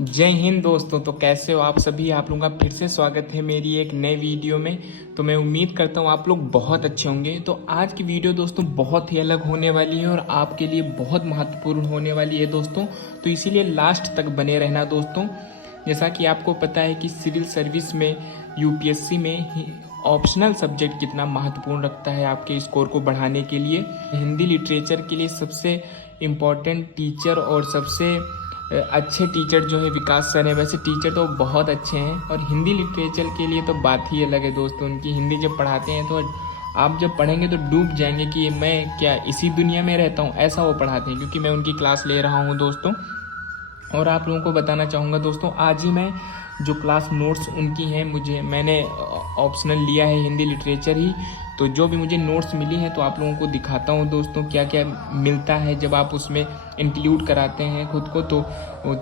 जय हिंद दोस्तों। तो कैसे हो आप सभी। आप लोगों का फिर से स्वागत है मेरी एक नए वीडियो में। तो मैं उम्मीद करता हूँ आप लोग बहुत अच्छे होंगे। तो आज की वीडियो दोस्तों बहुत ही अलग होने वाली है और आपके लिए बहुत महत्वपूर्ण होने वाली है दोस्तों। तो इसीलिए लास्ट तक बने रहना दोस्तों। जैसा कि आपको पता है कि सिविल सर्विस में यूपीएससी में ऑप्शनल सब्जेक्ट कितना महत्वपूर्ण रखता है आपके स्कोर को बढ़ाने के लिए। हिंदी लिटरेचर के लिए सबसे इम्पोर्टेंट टीचर और सबसे अच्छे टीचर जो है विकास सर हैं। वैसे टीचर तो बहुत अच्छे हैं और हिंदी लिटरेचर के लिए तो बात ही अलग है दोस्तों। उनकी हिंदी जब पढ़ाते हैं तो आप जब पढ़ेंगे तो डूब जाएंगे कि मैं क्या इसी दुनिया में रहता हूँ, ऐसा वो पढ़ाते हैं। क्योंकि मैं उनकी क्लास ले रहा हूँ दोस्तों। और आप लोगों को बताना चाहूँगा दोस्तों, आज ही मैं जो क्लास नोट्स उनकी हैं, मैंने ऑप्शनल लिया है हिंदी लिटरेचर ही। तो जो भी मुझे नोट्स मिली हैं तो आप लोगों को दिखाता हूँ दोस्तों क्या क्या मिलता है जब आप उसमें इंक्लूड कराते हैं खुद को। तो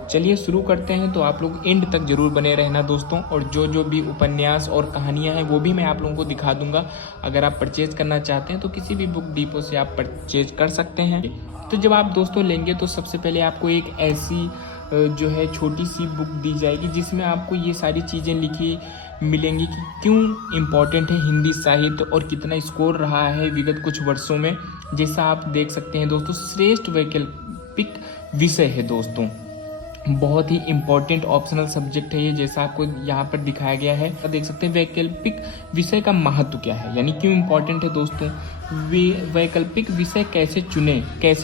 चलिए शुरू करते हैं। तो आप लोग एंड तक जरूर बने रहना दोस्तों। और जो भी उपन्यास और कहानियाँ हैं वो भी मैं आप लोगों को दिखा दूंगा। अगर आप परचेज करना चाहते हैं तो किसी भी बुक डिपो से आप परचेज कर सकते हैं। तो जब आप दोस्तों लेंगे तो सबसे पहले आपको एक ऐसी जो है छोटी सी बुक दी जाएगी जिसमें आपको ये सारी चीज़ें लिखी मिलेंगी कि क्यों इम्पॉर्टेंट है हिंदी साहित्य और कितना स्कोर रहा है विगत कुछ वर्षों में। जैसा आप देख सकते हैं दोस्तों, श्रेष्ठ वैकल्पिक विषय है दोस्तों। बहुत ही इम्पोर्टेंट ऑप्शनल सब्जेक्ट है ये, जैसा आपको यहाँ पर दिखाया गया है। तो देख सकते हैं वैकल्पिक विषय का महत्व क्या है, यानी क्यों इम्पोर्टेंट है दोस्तों। वैकल्पिक विषय कैसे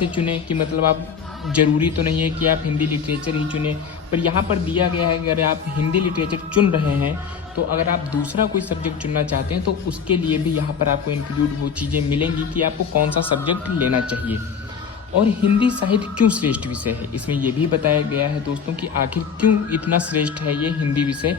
चुने कि मतलब आप जरूरी तो नहीं है कि आप हिंदी लिटरेचर ही चुने, पर यहाँ पर दिया गया है अगर आप हिंदी लिटरेचर चुन रहे हैं तो अगर आप दूसरा कोई सब्जेक्ट चुनना चाहते हैं तो उसके लिए भी यहाँ पर आपको इंक्लूड वो चीज़ें मिलेंगी कि आपको कौन सा सब्जेक्ट लेना चाहिए। और हिंदी साहित्य क्यों श्रेष्ठ विषय है, इसमें यह भी बताया गया है दोस्तों कि आखिर क्यों इतना श्रेष्ठ है ये हिंदी विषय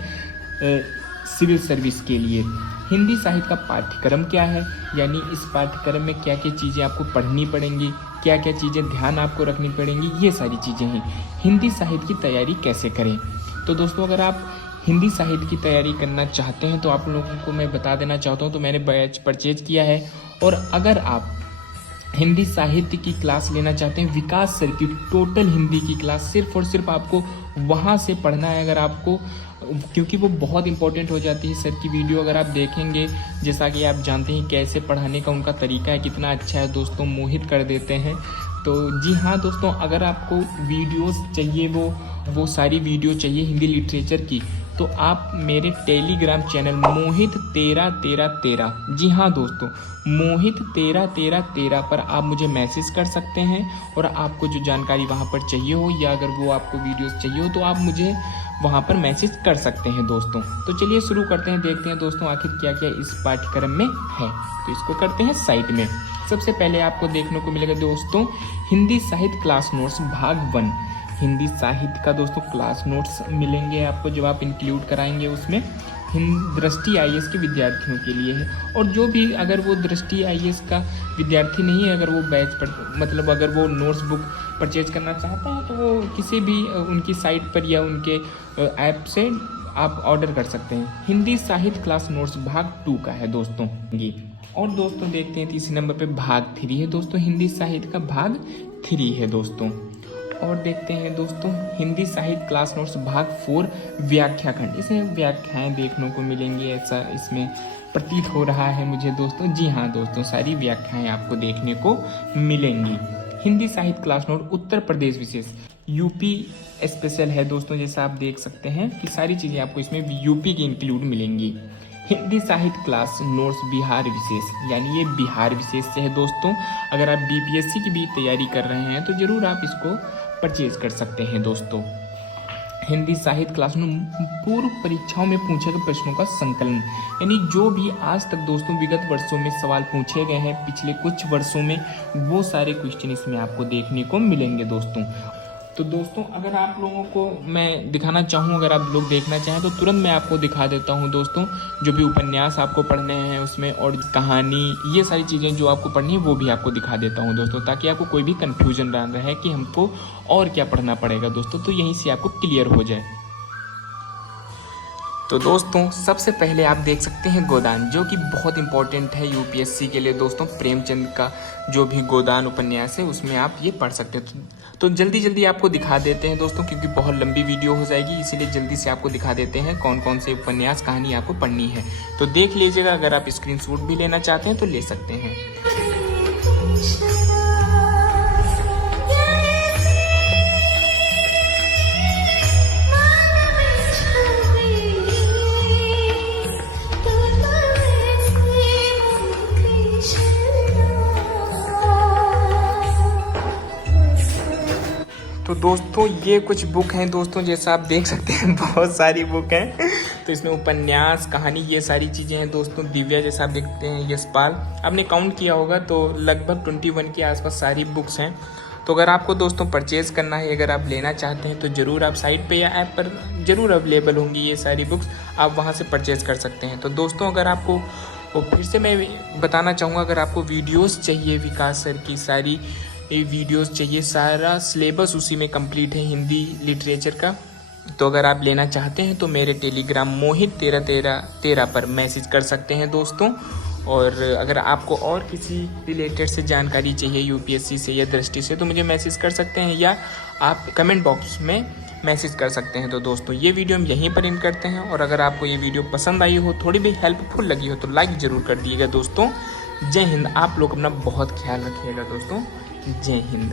सिविल सर्विस के लिए। हिंदी साहित्य का पाठ्यक्रम क्या है, यानी इस पाठ्यक्रम में क्या क्या चीज़ें आपको पढ़नी पड़ेंगी, क्या क्या चीज़ें ध्यान आपको रखनी पड़ेंगी, ये सारी चीज़ें हैं। हिंदी साहित्य की तैयारी कैसे करें। तो दोस्तों अगर आप हिंदी साहित्य की तैयारी करना चाहते हैं तो आप लोगों को मैं बता देना चाहता हूँ, तो मैंने बैच परचेज किया है। और अगर आप हिंदी साहित्य की क्लास लेना चाहते हैं, विकास सर की टोटल हिंदी की क्लास सिर्फ और सिर्फ आपको वहाँ से पढ़ना है। अगर आपको, क्योंकि वो बहुत इंपॉर्टेंट हो जाती है सर की वीडियो अगर आप देखेंगे, जैसा कि आप जानते हैं कैसे पढ़ाने का उनका तरीका है, कितना अच्छा है दोस्तों, मोहित कर देते हैं। तो जी हाँ दोस्तों, अगर आपको वीडियोस चाहिए वो सारी वीडियो चाहिए हिंदी लिटरेचर की, तो आप मेरे टेलीग्राम चैनल मोहित 1313, जी हाँ दोस्तों मोहित 1313 पर आप मुझे मैसेज कर सकते हैं। और आपको जो जानकारी वहाँ पर चाहिए हो या अगर वो आपको वीडियोस चाहिए हो तो आप मुझे वहाँ पर मैसेज कर सकते हैं दोस्तों। तो चलिए शुरू करते हैं, देखते हैं दोस्तों आखिर क्या क्या इस पाठ्यक्रम में है। तो इसको करते हैं साइट में। सबसे पहले आपको देखने को मिलेगा दोस्तों हिंदी साहित्य क्लास नोट्स भाग 1। हिंदी साहित्य का दोस्तों क्लास नोट्स मिलेंगे आपको जब आप इंक्लूड कराएंगे उसमें। दृष्टि आईएएस के विद्यार्थियों के लिए है। और जो भी अगर वो दृष्टि आईएएस का विद्यार्थी नहीं है, अगर वो बैच पर मतलब अगर वो नोट्स बुक परचेज करना चाहता है तो वो किसी भी उनकी साइट पर या उनके ऐप से आप ऑर्डर कर सकते हैं। हिंदी साहित्य क्लास नोट्स भाग 2 का है दोस्तों ये। और दोस्तों देखते हैं तीसरे नंबर पे भाग 3 है दोस्तों, हिंदी साहित्य का भाग 3 है दोस्तों। और देखते हैं दोस्तों हिंदी साहित्य क्लास नोट्स भाग 4 व्याख्या खंड। इसमें व्याख्याएं देखने को मिलेंगी, ऐसा इसमें प्रतीत हो रहा है मुझे दोस्तों। जी हाँ दोस्तों, सारी व्याख्याएं आपको देखने को मिलेंगी। हिंदी साहित्य क्लास नोट उत्तर प्रदेश विशेष यूपी स्पेशल है दोस्तों, जैसा आप देख सकते हैं कि सारी चीज़ें आपको इसमें यूपी की इंक्लूड मिलेंगी। हिंदी साहित्य क्लास नोट्स बिहार विशेष, यानी ये बिहार विशेष से है दोस्तों। अगर आप बीपीएससी की भी तैयारी कर रहे हैं तो ज़रूर आप इसको परचेज कर सकते हैं दोस्तों। हिंदी साहित्य क्लास में पूर्व परीक्षाओं में पूछे गए प्रश्नों का संकलन, यानी जो भी आज तक दोस्तों विगत वर्षों में सवाल पूछे गए हैं पिछले कुछ वर्षों में, वो सारे क्वेश्चन इसमें आपको देखने को मिलेंगे दोस्तों। तो दोस्तों अगर आप लोगों को मैं दिखाना चाहूँ, अगर आप लोग देखना चाहें तो तुरंत मैं आपको दिखा देता हूँ दोस्तों। जो भी उपन्यास आपको पढ़ने हैं उसमें और कहानी, ये सारी चीज़ें जो आपको पढ़नी है वो भी आपको दिखा देता हूँ दोस्तों, ताकि आपको कोई भी कन्फ्यूजन ना रहे कि हमको और क्या पढ़ना पड़ेगा दोस्तों, तो यहीं से आपको क्लियर हो जाए। तो दोस्तों सबसे पहले आप देख सकते हैं गोदान, जो कि बहुत इंपॉर्टेंट है यूपीएससी के लिए दोस्तों। प्रेमचंद का जो भी गोदान उपन्यास है उसमें आप ये पढ़ सकते हैं। तो जल्दी जल्दी आपको दिखा देते हैं दोस्तों, क्योंकि बहुत लंबी वीडियो हो जाएगी, इसीलिए जल्दी से आपको दिखा देते हैं कौन कौन से उपन्यास कहानी आपको पढ़नी है। तो देख लीजिएगा, अगर आप स्क्रीनशॉट भी लेना चाहते हैं तो ले सकते हैं। तो दोस्तों ये कुछ बुक हैं दोस्तों, जैसा आप देख सकते हैं बहुत सारी बुक हैं। तो इसमें उपन्यास, कहानी, ये सारी चीज़ें हैं दोस्तों। दिव्या, जैसा आप देखते हैं, यशपाल, आपने काउंट किया होगा तो लगभग 21 के आसपास सारी बुक्स हैं। तो अगर आपको दोस्तों परचेज़ करना है, अगर आप लेना चाहते हैं तो ज़रूर आप साइट पे या ऐप पर ज़रूर अवेलेबल होंगी ये सारी बुक्स, आप वहाँ से परचेज़ कर सकते हैं। तो दोस्तों अगर आपको, वो फिर से मैं बताना चाहूँगा, अगर आपको वीडियोज़ चाहिए विकास सर की, सारी ये वीडियोस चाहिए, सारा सिलेबस उसी में कंप्लीट है हिंदी लिटरेचर का। तो अगर आप लेना चाहते हैं तो मेरे टेलीग्राम मोहित 1313 पर मैसेज कर सकते हैं दोस्तों। और अगर आपको और किसी रिलेटेड से जानकारी चाहिए यूपीएससी से या दृष्टि से, तो मुझे मैसेज कर सकते हैं या आप कमेंट बॉक्स में मैसेज कर सकते हैं। तो दोस्तों ये वीडियो हम यहीं पर एंड करते हैं, और अगर आपको ये वीडियो पसंद आई हो, थोड़ी भी हेल्पफुल लगी हो, तो लाइक ज़रूर कर दीजिएगा दोस्तों। जय हिंद। आप लोग अपना बहुत ख्याल रखिएगा दोस्तों। जय हिंद।